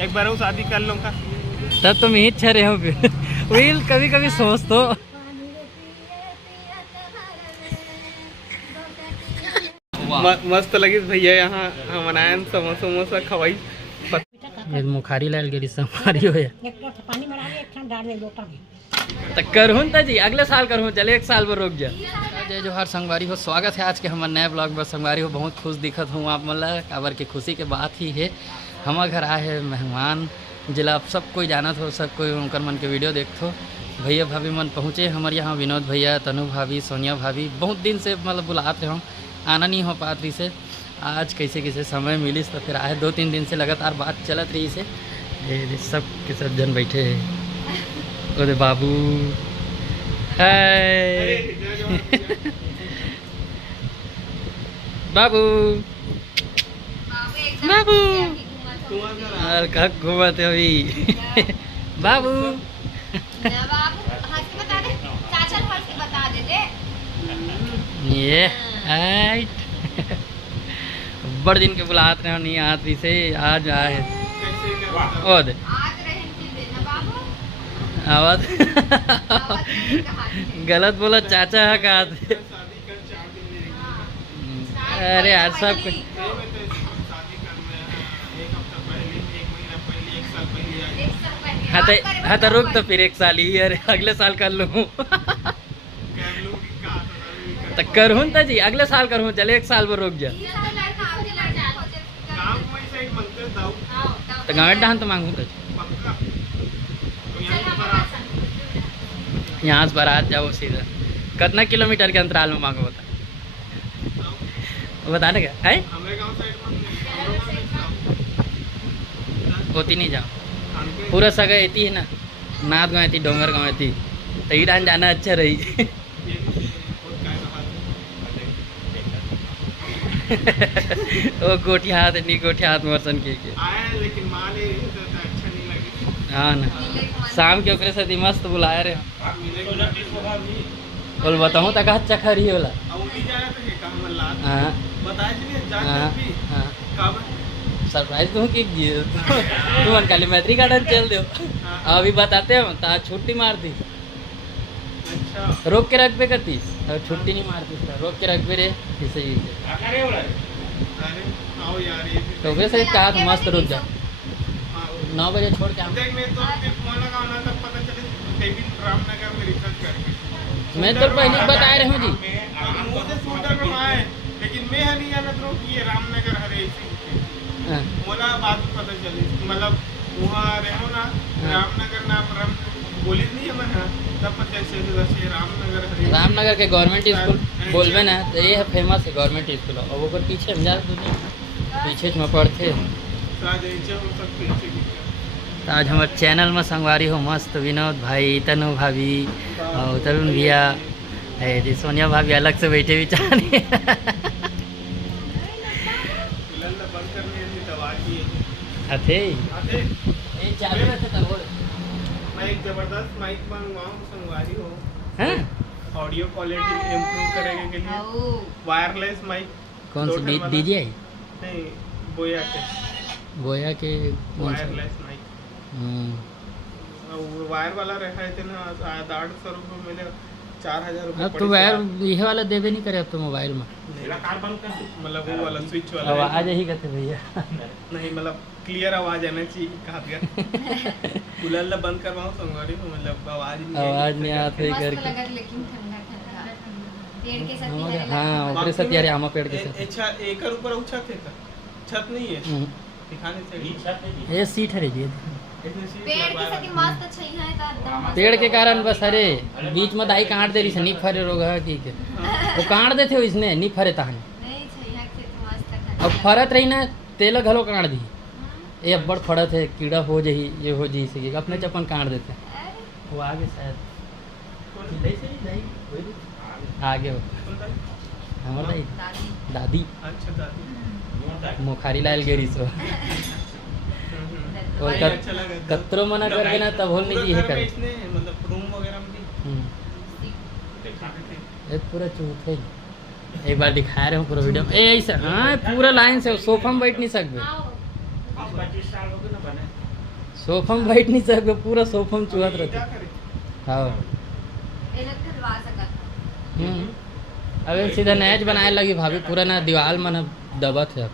एक बार वो शादी कर लूँगा तब तुम ही छरे हो फिर। व्हील कभी कभी सोच तो मस्त लगी भैया यहाँ मनायन समोसा वमोसा खवाई। ये मुखारी लाल गिरी समारी हो तो करहूँ तो जी अगले साल करहूँ, चले एक साल पर रुक जा। जय जोहार संगवारी हो, स्वागत है आज के हमारे नए ब्लॉग में। संगवारी हो बहुत खुश दिखत हूँ आप मतलब काबर की खुशी के बात ही है। हमारे घर आए है मेहमान जिला आप सब कोई जानत हो, सब कोई उनकर मन के वीडियो देखो। भैया भाभी मन पहुँचे हमारे यहाँ, विनोद भैया, तनु भाभी, सोनिया भाभी। बहुत दिन से मतलब बुलाते रहो, आना नहीं हो पात रही से। आज कैसे कैसे समय मिलिस तो फिर आए। 2-3 दिन से लगातार बात चलत रही से। ये सब के सब जन बैठे हैं। ओरे बाबू हाय बाबू बाबू और कहाँ घूमते अभी बाबू ये बड़ दिन के बुलाते रहे नहीं आती से आज आए ओद आवाज गलत बोला चाचा है का। अरे यार सब कुछ हाँ तो रुक तो फिर एक साल ही। अरे अगले साल कर लूँ तो करहूँ तो जी अगले साल करहूँ, चले एक साल पर रुक जा। तो गाँव डांस तो मांगू तो यहाँ से बारात जाओ सीधा। कितना किलोमीटर के अंतराल में मांगो बता देगा है। होती नहीं जाओ पूरा सगा एती है ना, नाथ गाँव एती, डोंगर गाँव एती, तो ही डांस जाना अच्छा रही। वो गोठी हाथ नहीं, गोठी हाथ मरसन के हाँ ना। शाम के ओकरे साथ मस्त बुलाए रहे बोल बताऊँ तक अच्छा खरी होला। हाँ सरप्राइज दूँ कि तुम काली मैत्री गार्डन चल दो अभी बताते हो तो छुट्टी मार दी। रोक के रख पे करती और छुट्टी नहीं मारती, रोक के रख पे रे इसे ही तो वैसे कहा तो मस्त रुक जाओ 9 बजे छोड़ के मैं तो पहले बता रहा हूँ जी। लेकिन मैं नहीं जाना तो ये रामनगर हरे मोला बात पता चली मतलब वहाँ रहो ना रामनगर नाम बोली नहीं है मैंने तब पता चले रामनगर हरे। रामनगर के गवर्नमेंट स्कूल बोलबे ना तो ये है फेमस है गवर्नमेंट स्कूल और वो पीछे हम जा पीछे में पढ़ते। आज हमारे चैनल में संगवारी हो मस्त विनोद भाई, तनु भाभी और तरुण भैया है, सोनिया भाभी अलग से बैठे बेचारे। अथे ये चालू रहते तब मैं एक जबरदस्त माइक मंगवाऊं संगवारी हो। हैं ऑडियो क्वालिटी इम्प्रूव करने के लिए वायरलेस माइक। कौन सी डीजे नहीं बोया के वायरलेस माइक। वायर वाला रखा थे ना 800 रुपये मिले 4000 रुपये। अब तो वायर ये वाला देवे नहीं करे अब तो मोबाइल में मतलब वो वाला स्विच वाला आवाज यही कहते भैया नहीं मतलब क्लियर आवाज आना चाहिए कहा कूलर बंद करवाओ संगवारी मतलब आवाज नहीं आती करके। हाँ ऊपर से तैयारी आमा पेड़ के साथ अच्छा एक ऊपर छत है छत नहीं है दिखाने से ये सीट है जी पेड़ के कारण बस। अरे बीच में दाई काट दे रही से नहीं फरे रोग है कि वो काट देते हो इसने नहीं फरे ताहन अब फरत रही ना तेल घलो काट दी ये अब्बड़ फड़त है कीड़ा हो जाही ये हो जी से अपने चपन काट देते वो आगे शायद आगे हो हमारे दादी मुखारी लाल गेरी सो और कतरो मना कर देना तब होल नहीं ये कर मतलब रूम वगैरह में ये पूरा चूत है। एक बार दिखा रहे हूँ पूरा वीडियो में ऐसा। हाँ पूरा लाइन से सोफा में बैठ नहीं सकते सोफा में बैठ नहीं सकते, पूरा सोफा में चुहत रहते। क्या करें? हाँ ये लोग खिलवा सकता अबे सीधा नैच बनाए लगी भाभी, पूरा ना दीवार मन दबत है।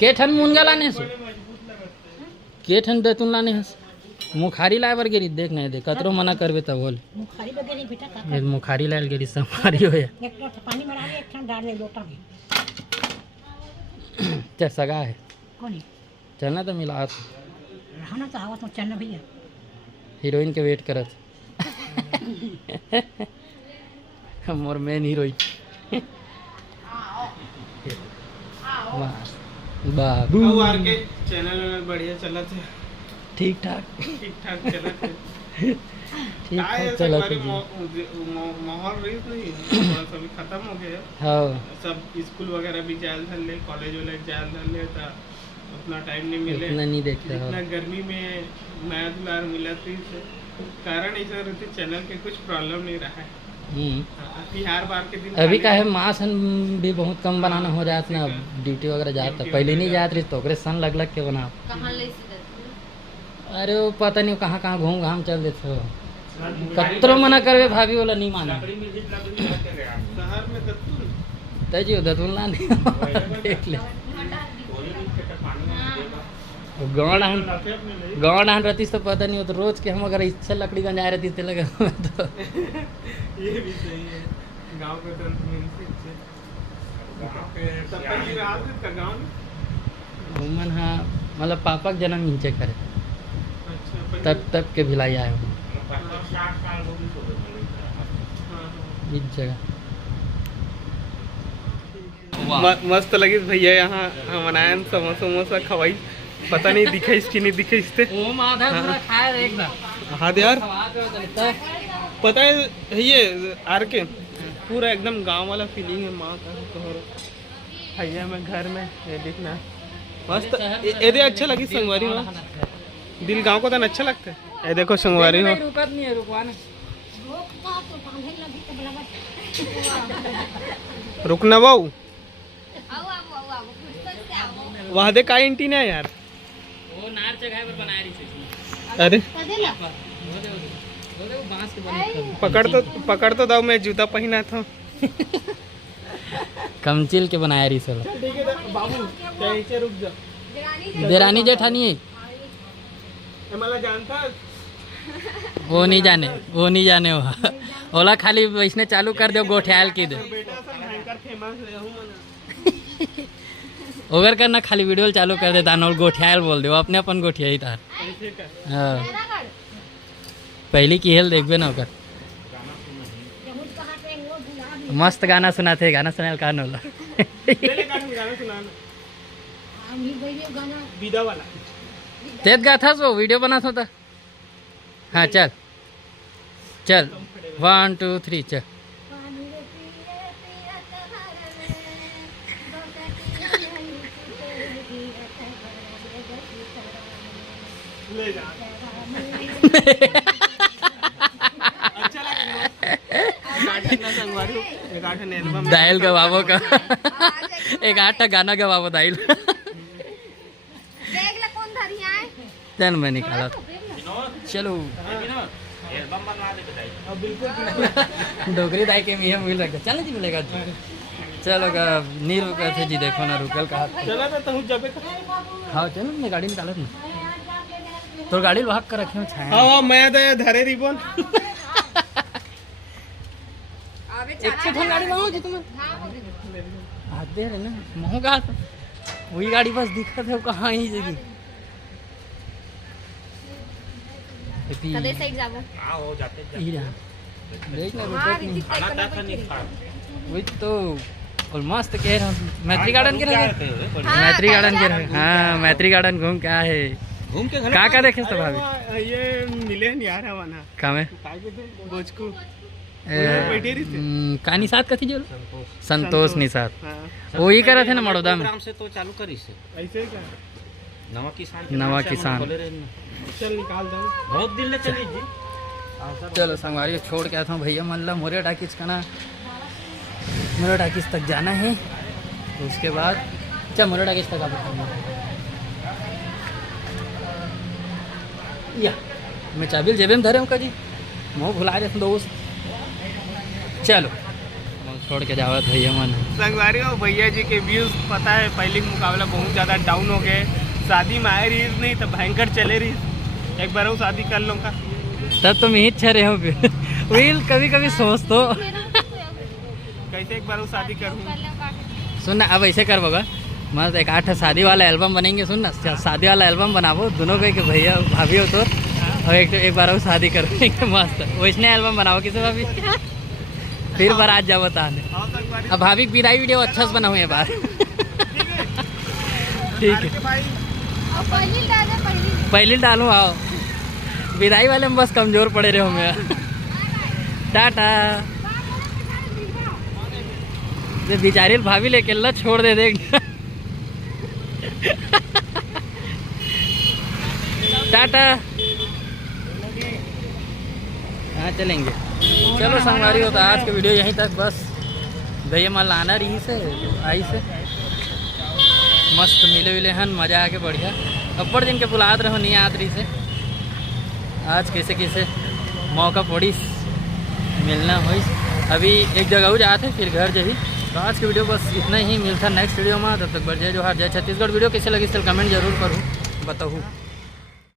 के ठन मुनगा लाने से के ठन देतुन लाने हस मुखारी लाए बर गेरी, देख नहीं देख कतरो मना करबे तब बोल मुखारी बगेरी बेटा का ये मुखारी लाल गेरी समारी होया। एक लोटा पानी में डाल एक ठन डाल दे लोटा में। क्या सगा है कौन है? चलना तो मिला रहना तो हवा तो चलना भैया। हीरोइन के वेट करत मोर मेन हीरोइन बाबू और आर के चैनल बढ़िया चलत है, ठीक ठाक ठीक ठाक चलत है। ठीक काय ठाक है चला संगवारी माहौल रही नहीं, थोड़ा सा भी खत्म हो गया। हाँ सब स्कूल वगैरह भी जायल धर ले, कॉलेज वाले जायल धर ले, तो उतना टाइम नहीं मिले। उतना नहीं देखते हो। जितना गर्मी में नया दुलार मिला थी कारण ऐसा रहते चैनल के कुछ प्रॉब्लम नहीं रहा है। हर बार के दिन अभी का है मांस भी बहुत कम बनाना हो जाता ना, ड्यूटी वगैरह जाता पहले नहीं जात रही तो ओकरे सन लग लग के बना। कहाँ ले सीधा अरे वो पता नहीं कहाँ कहाँ घूम घाम चल देते हो, कतरो मना करवे भाभी वाला नहीं माना। शहर में दत्तू तजी दतुन ला देख ले गाँव डाहन रहती तो पता नहीं हो, तो रोज के हम अगर इच्छा लकड़ी गंजाए रहती तो लगा तो ये भी सही है। गांव के तो मिलते थे तब पहले रहा था गांव में। घूमन हाँ मतलब पापा के जन्म नीचे करे अच्छा पहले तब के भिलाई आए हूँ हाँ, इस जगह। मस्त लगी भैया यहाँ हम बनाए समोसा वमोसा खवाई, पता नहीं दिखे इसकी नहीं दिखे इससे। वो माधा पूरा खाया एक बार हाँ यार चलता है। पता है ये आर के पूरा एकदम गांव वाला फीलिंग है। माँ का तोहर भैया में घर में ये दिखना मस्त। ये अच्छा लगी संगवारी हो, दिल गांव को तो अच्छा लगता है। ये देखो संगवारी हो रुकत नहीं है, रुकवाना रुकना बाऊ आओ आओ आओ आओ वहाँ दे का एंटीना है यार। वो नार जगह पर बनाया रही थी। अरे वो दे वो बांस के बने पकड़ तो दाऊ, मैं जूता पहना था। कमचिल के बनाया रही सब। ठीक है बाबू नीचे रुक जा। देरानी जेठानी है मला जानता वो नहीं जाने वो ओला खाली वैसने चालू कर दो गोठियाल की दे बेटा सब भयंकर फेमस है हूं मना। ओवर करना खाली वीडियो चालू कर देता और गोठियाल बोल दे अपने अपन गोठिया ही था। ऐसे का हाँ पहली की हेल देखबे ना ओकर मस्त गाना सुनाते, गाना सुनाल का होला पहले का गाना सुनाना विदा वाला तेज गा था वो वीडियो बना था। हाँ चल चल 1 2 3 चल। ले जा अच्छा लगा संगवारी एक आठ ने एल्बम दाइल गवाबो का एक 8 गाना गवाबो दाइल देख ले कौन धरी आए तेन में निकाला चलो एल्बम बनवा दे बिल्कुल डोगरी दाई के मिया मिल रहा चल जी मिलेगा जी चलो का नहीं रुका थे जी देखो ना रुकल का चला तो तू जबे हाँ चलो अपनी गाड़ी निकालत ना तो गाड़ी वहाँ कर रखे हो छाया। हाँ मैं तो धरे रिबन अबे एक से ठन गाड़ी मांगो जी तुम्हें हाथ दे रहे ना महंगा वही गाड़ी बस दिखत है कहाँ ही जगह कदे साइड जाबो देख ना हां रुकत नहीं ऋतिक का वही तो और मस्त कह रहा हूँ मैत्री गार्डन के रहे मैत्री गार्डन के रहे हाँ मैत्री गार्डन घूम के आए घूम के का देखे तो भाभी ये मिले नहीं यार हवाना का में बोचकू बैठे रही थी कहानी साथ कथी जो संतोष निषाद हाँ वो ही करे थे ना मड़ोदा में से तो चालू करी से ऐसे क्या नवा किसान नवा किसान चल निकाल दो बहुत दिन ले चली जी चलो संगवारी छोड़ के आता हूँ भैया मल्ला मोरे टाकिस का ना मोरे टाकिस तक जाना है उसके बाद चल मुरड़ा किस तक या मैं चाबिल जेबे में धरे हूँ का जी मुँह भुला रहे दोस्त। चलो छोड़ के जावत भैया मन। संगवारी हो भैया जी के व्यूज पता है पहले के मुकाबला बहुत ज़्यादा डाउन हो गए। शादी में आए रही नहीं तो भयंकर चले रही। एक बार वो शादी कर लूँगा तब तुम ही छरे हो फिर विल कभी कभी सोच तो कैसे एक बार वो शादी करूँ। सुन ना अब ऐसे कर बगा मस्त एक 8 शादी वाला एल्बम बनेंगे। सुन ना शादी वाला एल्बम बनाबो दोनों के भैया भाभी हो तो और एक बार वो शादी करेंगे मस्त वैसने एल्बम बनाओ किसी भाभी फिर बारात जाओ बताने। अब भाभी की विदाई वीडियो अच्छा से बनाओ ये बार ठीक है पहले डालूँ आओ विदाई वाले में बस कमजोर पड़े रहे होंगे। टाटा बेचारी भाभी लेके अल्लाह छोड़ दे देख टाटा हाँ चलेंगे। चलो संगवारी होता आज का वीडियो यहीं तक बस। भैया माल आना रही से आई से मस्त मिले विले हन मज़ा आके बढ़िया अपर दिन के बुलात रहो नहीं आत रही से आज कैसे कैसे मौका पड़ी मिलना हो। अभी एक जगह जाते फिर घर जही। तो आज की वीडियो बस इतना ही मिलता नेक्स्ट वीडियो में। तब तक बढ़िया जो हर जय छत्तीसगढ़ वीडियो कैसे लगी चल कमेंट जरूर करूँ बताऊँ।